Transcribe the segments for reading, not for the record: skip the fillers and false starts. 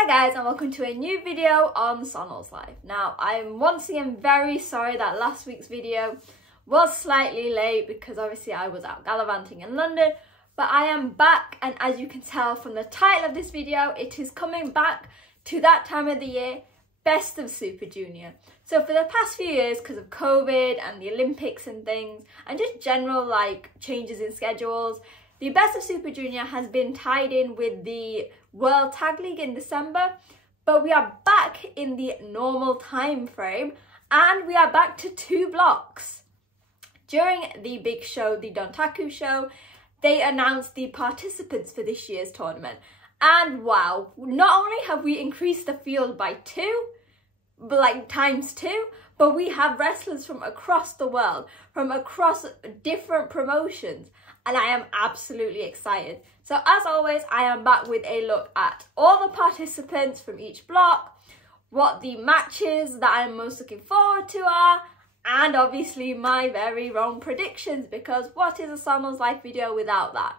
Hi guys, and welcome to a new video on Sonal's Life. Now, I'm once again very sorry that last week's video was slightly late because obviously I was out gallivanting in London, but I am back, and as you can tell from the title of this video, it is coming back to that time of the year, Best of Super Junior. So for the past few years, because of COVID and the Olympics and things, and just general changes in schedules, the Best of Super Junior has been tied in with the World Tag League in December, but we are back in the normal time frame and we are back to 2 blocks. During the big show, the Dontaku show, they announced the participants for this year's tournament. And wow, not only have we increased the field by 2, times 2, but we have wrestlers from across the world, from across different promotions. And I am absolutely excited. So as always, I am back with a look at all the participants from each block, what the matches that I'm most looking forward to are, and obviously my very wrong predictions, because what is a Sonal's Life video without that?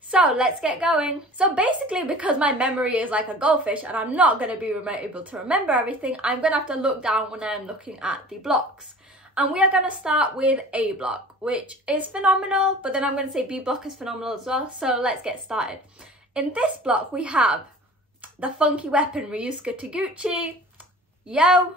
So let's get going. So basically, because my memory is like a goldfish and I'm not going to be able to remember everything, I'm going to have to look down when I'm looking at the blocks. And we are going to start with A block, which is phenomenal, but then I'm going to say B block is phenomenal as well. So let's get started. In this block, we have the Funky Weapon Ryusuke Taguchi, Yo,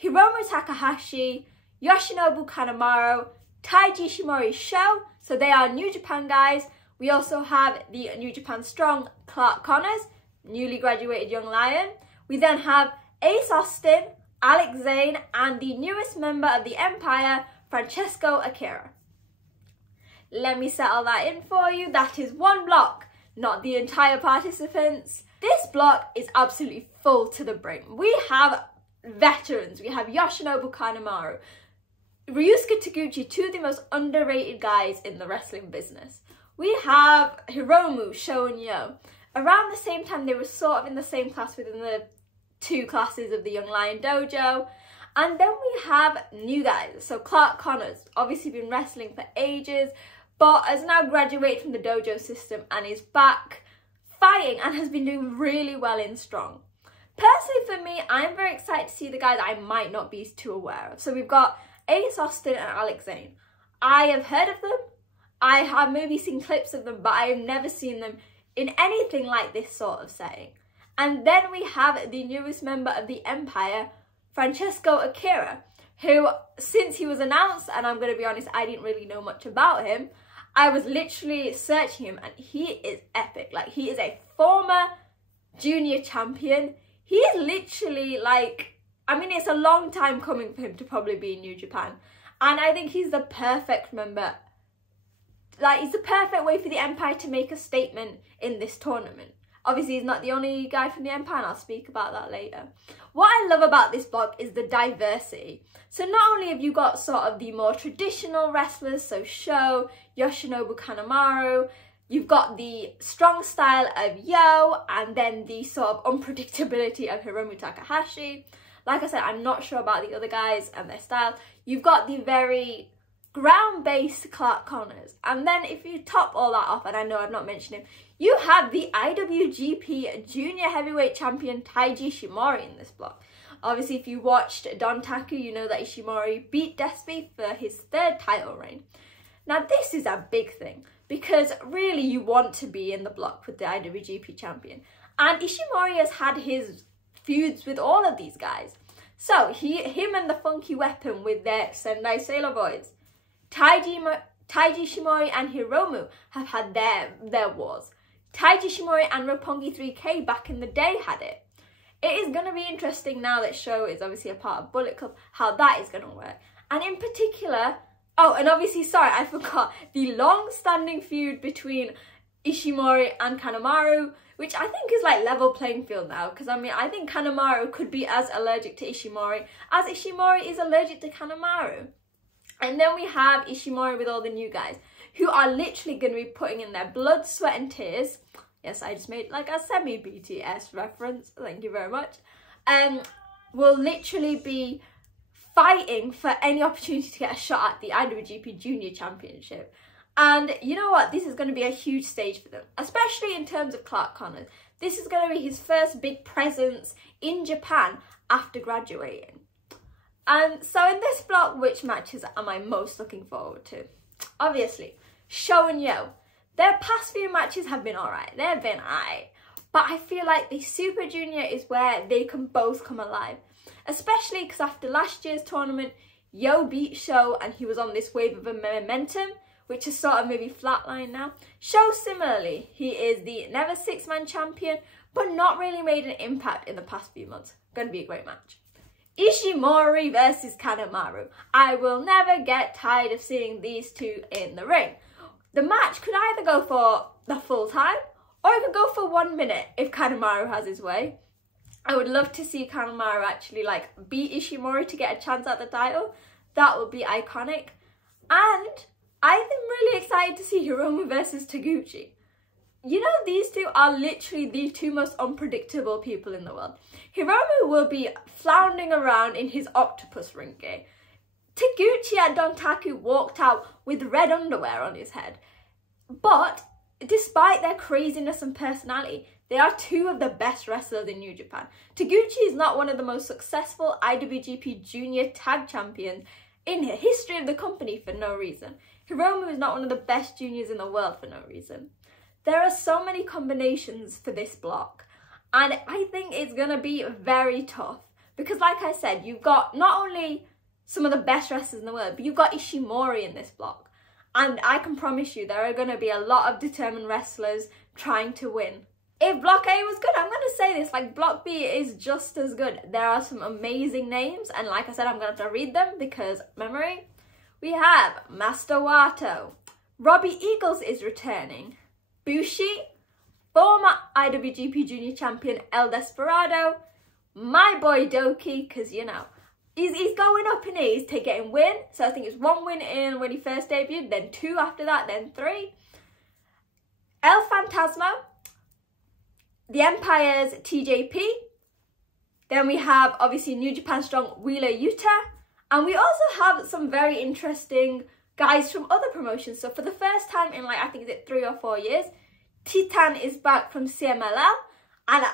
Hiromu Takahashi, Yoshinobu Kanomaru, Taiji Shimari Sho, so they are New Japan guys. We also have the New Japan Strong Clark Connors, newly graduated Young Lion. We then have Ace Austin, Alex Zane, and the newest member of the Empire, Francesco Akira. Let me settle that in for you. That is 1 block, not the entire participants. This block is absolutely full to the brim. We have veterans. We have Yoshinobu Kanomaru, Ryusuke Taguchi, 2 of the most underrated guys in the wrestling business. We have Hiromu, Sho, and Yo. Around the same time, they were sort of in the same class within the 2 classes of the Young Lion Dojo. And then we have new guys. So Clark Connors, obviously been wrestling for ages, but has now graduated from the dojo system and is back fighting and has been doing really well in Strong. Personally for me, I'm very excited to see the guys I might not be too aware of. So we've got Ace Austin and Alex Zane. I have heard of them. I have maybe seen clips of them, but I have never seen them in anything like this sort of setting. And then we have the newest member of the Empire, Francesco Akira, who, since he was announced, and I'm going to be honest, I didn't really know much about him, I was literally searching him, and he is epic. He is a former junior champion. He is literally it's a long time coming for him to probably be in New Japan. And I think he's the perfect member. He's the perfect way for the Empire to make a statement in this tournament. Obviously, he's not the only guy from the Empire, and I'll speak about that later. What I love about this block is the diversity. So not only have you got sort of the more traditional wrestlers, so Sho, Yoshinobu Kanomaru, you've got the strong style of Yo, and then the sort of unpredictability of Hiromu Takahashi. Like I said, I'm not sure about the other guys and their style. You've got the very ground-based Clark Connors. And then if you top all that off, and I know I've not mentioned him, you have the IWGP Junior Heavyweight Champion Taiji Shimari in this block. Obviously, if you watched Dontaku, you know that Ishimori beat Desperado for his 3rd title reign. Now, this is a big thing, because really you want to be in the block with the IWGP Champion. And Ishimori has had his feuds with all of these guys. So, him and the Funky Weapon with their Sendai Sailor Boys, Taiji Shimori and Hiromu have had their wars. Taiji Shimori and Roppongi 3K back in the day had it. It is going to be interesting now that Sho is obviously a part of Bullet Club, how that is going to work. And in particular, oh, and obviously, sorry, I forgot, the long-standing feud between Ishimori and Kanomaru, which I think is level playing field now, because I think Kanomaru could be as allergic to Ishimori as Ishimori is allergic to Kanomaru. And then we have Ishimori with all the new guys, who are literally going to be putting in their blood, sweat and tears. Yes, I just made a semi-BTS reference, thank you very much. Will literally be fighting for any opportunity to get a shot at the IWGP Junior Championship. And you know what? This is going to be a huge stage for them, especially in terms of Clark Connors. This is going to be his first big presence in Japan after graduating. So in this block, which matches am I most looking forward to? Obviously, Sho and Yo. Their past few matches have been alright. They've been alright. But I feel like the Super Junior is where they can both come alive. Especially because after last year's tournament, Yo beat Sho and he was on this wave of momentum, which is sort of maybe flatlined now. Sho similarly, he is the never six-man champion, but not really made an impact in the past few months. Going to be a great match. Ishimori versus Kanomaru. I will never get tired of seeing these two in the ring. The match could either go for the full time, or it could go for 1 minute if Kanomaru has his way. I would love to see Kanomaru actually like beat Ishimori to get a chance at the title. That would be iconic. And I am really excited to see Hiromu versus Taguchi. You know, these two are literally the two most unpredictable people in the world. Hiromu will be floundering around in his octopus ring gear. Taguchi at Dontaku walked out with red underwear on his head. But despite their craziness and personality, they are two of the best wrestlers in New Japan. Taguchi is not one of the most successful IWGP Junior Tag Champions in the history of the company for no reason. Hiromu is not one of the best juniors in the world for no reason. There are so many combinations for this block, and I think it's going to be very tough. Because like I said, you've got not only some of the best wrestlers in the world, but you've got Ishimori in this block. And I can promise you there are going to be a lot of determined wrestlers trying to win. If Block A was good, I'm going to say this, like Block B is just as good. There are some amazing names, and like I said, I'm going to have to read them because memory. We have Masterwater. Robbie Eagles is returning. Bushi. Former IWGP Junior Champion El Desperado. My boy Doki, because you know, he's going up in age to getting win. So I think it's 1 win in when he first debuted, then 2 after that, then 3. El Phantasmo. The Empire's TJP. Then we have obviously New Japan Strong Wheeler Yuta. And we also have some very interesting guys from other promotions. So for the first time in like, I think it's 3 or 4 years, Titan is back from CMLL. And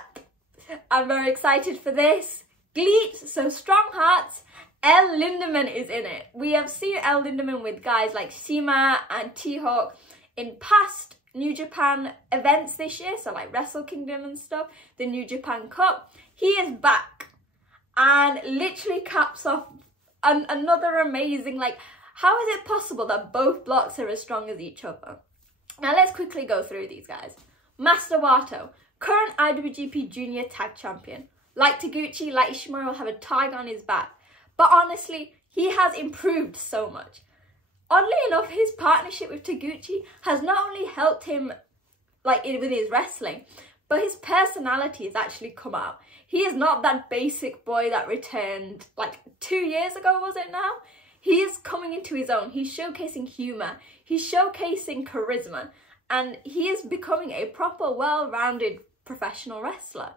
I'm very excited for this. Gleets, so Strong Hearts, El Lindemann is in it. We have seen El Lindemann with guys like Shima and T-Hawk in past New Japan events this year, so like Wrestle Kingdom and stuff, the New Japan Cup. He is back and literally caps off another amazing, like, how is it possible that both blocks are as strong as each other? Now let's quickly go through these guys. Masterwater, current IWGP Junior Tag Champion. Like Taguchi, like Ishimori will have a tiger on his back. But honestly, he has improved so much. Oddly enough, his partnership with Taguchi has not only helped him like with his wrestling, but his personality has actually come out. He is not that basic boy that returned like 2 years ago, was it now? He is coming into his own. He's showcasing humour. He's showcasing charisma. And he is becoming a proper, well-rounded professional wrestler.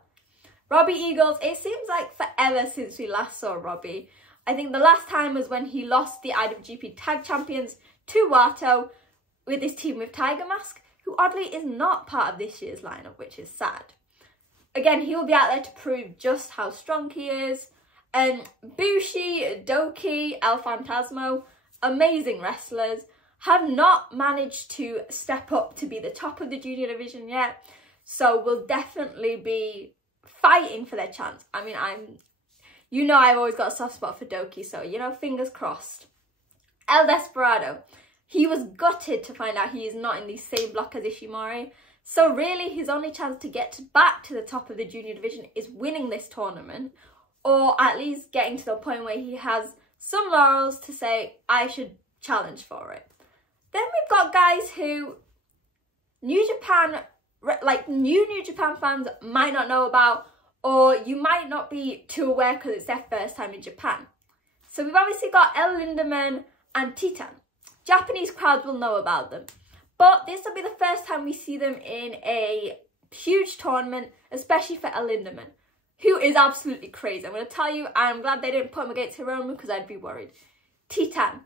Robbie Eagles, it seems like forever since we last saw Robbie. I think the last time was when he lost the IWGP Tag Champions to Wato with his team with Tiger Mask, who oddly is not part of this year's lineup, which is sad. Again, he will be out there to prove just how strong he is. And Bushi, Doki, El Phantasmo, amazing wrestlers, have not managed to step up to be the top of the junior division yet. So will definitely be fighting for their chance. I mean, you know I've always got a soft spot for Doki, so, you know, fingers crossed. El Desperado. He was gutted to find out he is not in the same block as Ishimori. So really, his only chance to get back to the top of the junior division is winning this tournament, or at least getting to the point where he has some laurels to say, I should challenge for it. Then we've got guys who New Japan, like new New Japan fans might not know about, or you might not be too aware because it's their first time in Japan. So we've obviously got El Lindemann and Titan. Japanese crowds will know about them. But this will be the first time we see them in a huge tournament, especially for El Lindemann, who is absolutely crazy. I'm going to tell you, I'm glad they didn't put him against Hiromu because I'd be worried. Titan.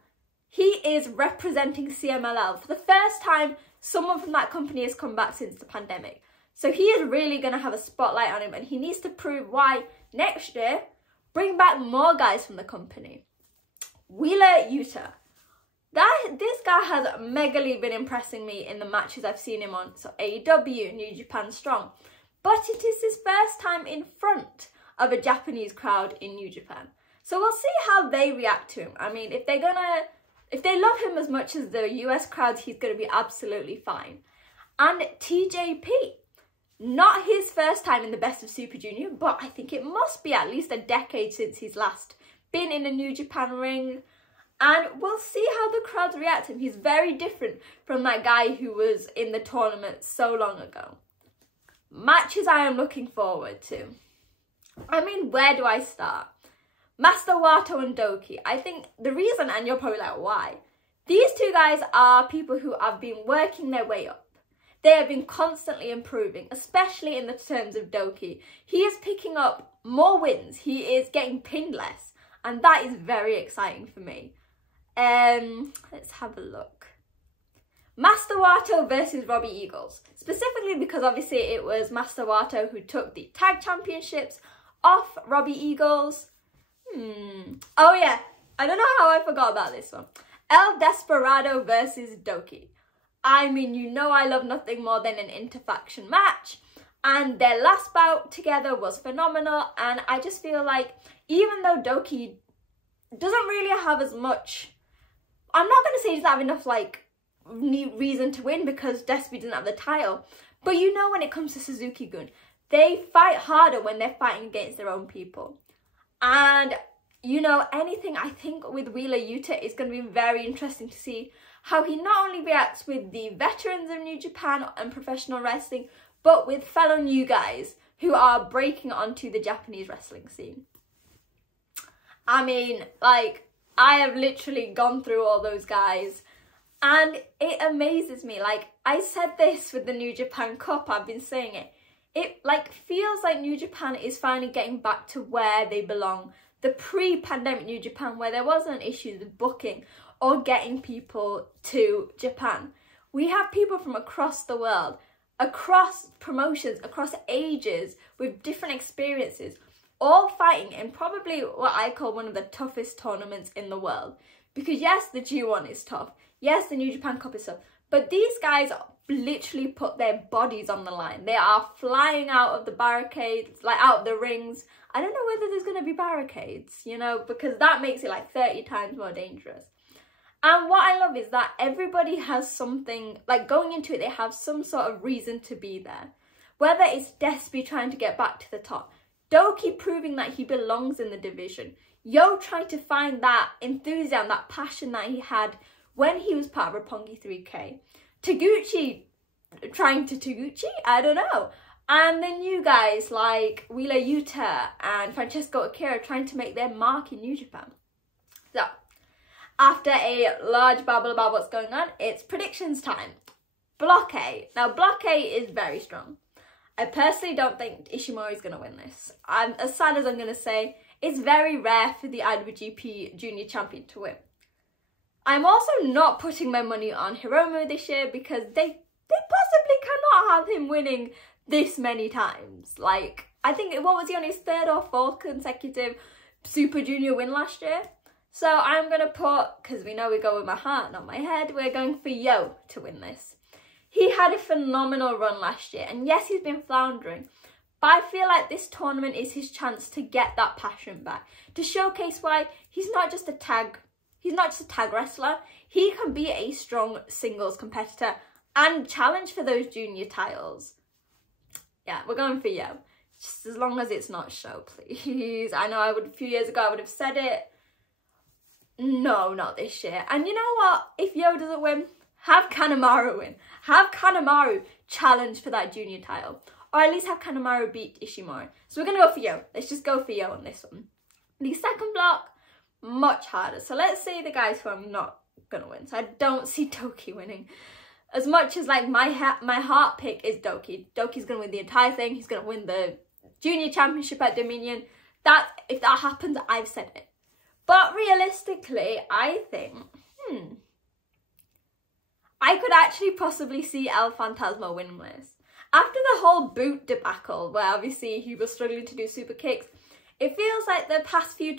He is representing CMLL. For the first time, someone from that company has come back since the pandemic. So he is really going to have a spotlight on him, and he needs to prove why next year, bring back more guys from the company. Wheeler Yuta. This guy has megally been impressing me in the matches I've seen him on. So AEW, New Japan Strong. But it is his first time in front of a Japanese crowd in New Japan. So we'll see how they react to him. I mean, if they love him as much as the US crowds, he's going to be absolutely fine. And TJP. Not his first time in the Best of Super Junior, but I think it must be at least a decade since he's last been in a New Japan ring. And we'll see how the crowds react to him. He's very different from that guy who was in the tournament so long ago. Matches I am looking forward to. I mean, where do I start? Masterwater and Doki. I think the reason, and you're probably like, why? These two guys are people who have been working their way up. They have been constantly improving, especially in the terms of Doki. He is picking up more wins. He is getting pinned less. And that is very exciting for me. Let's have a look. Masterwater versus Robbie Eagles. Specifically because obviously it was Masterwater who took the tag championships off Robbie Eagles. Oh yeah, I don't know how I forgot about this one. El Desperado versus Doki. I mean, you know I love nothing more than an interfaction match. And their last bout together was phenomenal. And I just feel like even though Doki doesn't really have as much, I'm not going to say he doesn't have enough like reason to win because Despy doesn't have the title. But you know when it comes to Suzuki-gun, they fight harder when they're fighting against their own people. And you know, anything I think with Wheeler Yuta is going to be very interesting to see how he not only reacts with the veterans of New Japan and professional wrestling, but with fellow new guys who are breaking onto the Japanese wrestling scene. I mean, like, I have literally gone through all those guys and it amazes me. Like, I said this with the New Japan Cup, I've been saying it. It, like, feels like New Japan is finally getting back to where they belong. The pre-pandemic New Japan, where there wasn't issues with booking or getting people to Japan. We have people from across the world, across promotions, across ages, with different experiences, all fighting in probably what I call one of the toughest tournaments in the world. Because yes, the G1 is tough. Yes, the New Japan Cup is tough. But these guys literally put their bodies on the line. They are flying out of the barricades, like out of the rings. I don't know whether there's going to be barricades, you know, because that makes it like 30 times more dangerous. And what I love is that everybody has something, like going into it, they have some sort of reason to be there. Whether it's Despy trying to get back to the top, Doki proving that he belongs in the division, Yo trying to find that enthusiasm, that passion that he had when he was part of Roppongi 3K, Taguchi trying to Taguchi, I don't know. And then you guys like Wheeler Yuta and Francesco Akira trying to make their mark in New Japan. So, after a large babble about what's going on, it's predictions time. Block A. Now, Block A is very strong. I personally don't think Ishimori is going to win this. I'm as sad as I'm going to say, it's very rare for the IWGP Junior Champion to win. I'm also not putting my money on Hiromu this year because they possibly cannot have him winning this many times. Like, I think, what was he on his third or fourth consecutive Super Junior win last year? So I'm going to put, because we know we go with my heart, not my head, we're going for Yo to win this. He had a phenomenal run last year, and yes, he's been floundering, but I feel like this tournament is his chance to get that passion back, to showcase why he's not just a tag wrestler, he can be a strong singles competitor and challenge for those junior titles. Yeah, we're going for Yo. Just as long as it's not Show, please. I know a few years ago I would have said it. No, not this year. And you know what? If Yo doesn't win, have Kanomaru win. Have Kanomaru challenge for that junior title. Or at least have Kanomaru beat Ishimori. So we're going to go for Yo. Let's just go for Yo on this one. The second block, much harder. So let's say the guys who I'm not going to win. So I don't see Doki winning. As much as like my heart pick is Doki. Doki's going to win the entire thing. He's going to win the junior championship at Dominion. If that happens, I've said it. But realistically, I think, I could actually possibly see El Fantasma win this. After the whole boot debacle, where obviously he was struggling to do super kicks, it feels like the past few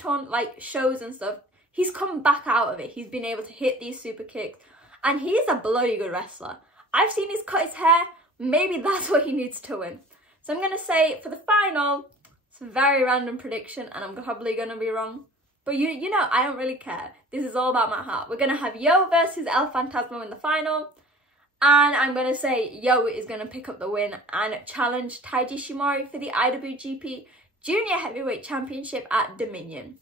shows and stuff, he's come back out of it. He's been able to hit these super kicks, and he's a bloody good wrestler. I've seen his cut his hair. Maybe that's what he needs to win. So I'm going to say for the final, it's a very random prediction, and I'm probably going to be wrong. But you know, I don't really care. This is all about my heart. We're going to have Yo versus El Fantasma in the final. And I'm going to say Yo is going to pick up the win and challenge Taiji Shimari for the IWGP Junior Heavyweight Championship at Dominion.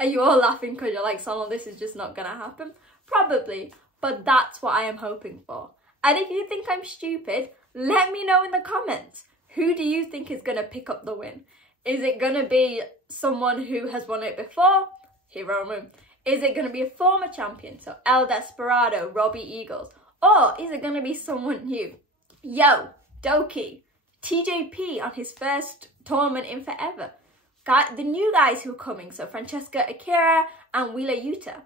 Are you all laughing because you're like, Sonal, this is just not going to happen? Probably, but that's what I am hoping for. And if you think I'm stupid, let me know in the comments. Who do you think is going to pick up the win? Is it going to be someone who has won it before? Hiromu. Is it going to be a former champion? So El Desperado, Robbie Eagles. Or is it going to be someone new? Yo, Doki, TJP on his first tournament in forever. The new guys who are coming, so Francesco Akira and Wheeler Yuta.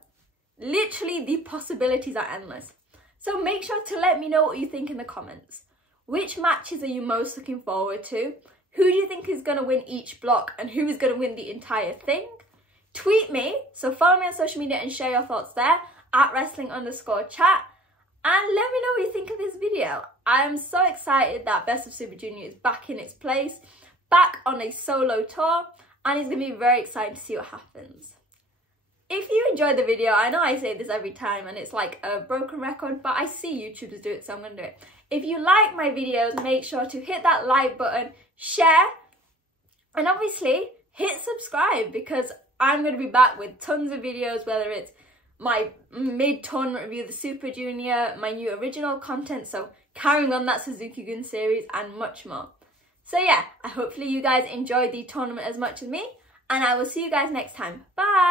Literally, the possibilities are endless. So make sure to let me know what you think in the comments. Which matches are you most looking forward to? Who do you think is going to win each block and who is going to win the entire thing? Tweet me, so follow me on social media and share your thoughts there at wrestling_chat, and let me know what you think of this video. I am so excited that Best of Super Junior is back in its place, back on a solo tour, and it's going to be very exciting to see what happens. If you enjoyed the video, I know I say this every time and it's like a broken record, but I see YouTubers do it, so I'm going to do it. If you like my videos, make sure to hit that like button, share, and obviously hit subscribe, because I'm going to be back with tons of videos, whether it's my mid-tournament review of the Super Junior, my new original content, so carrying on that Suzuki-gun series, and much more. So yeah, hopefully you guys enjoyed the tournament as much as me, and I will see you guys next time. Bye!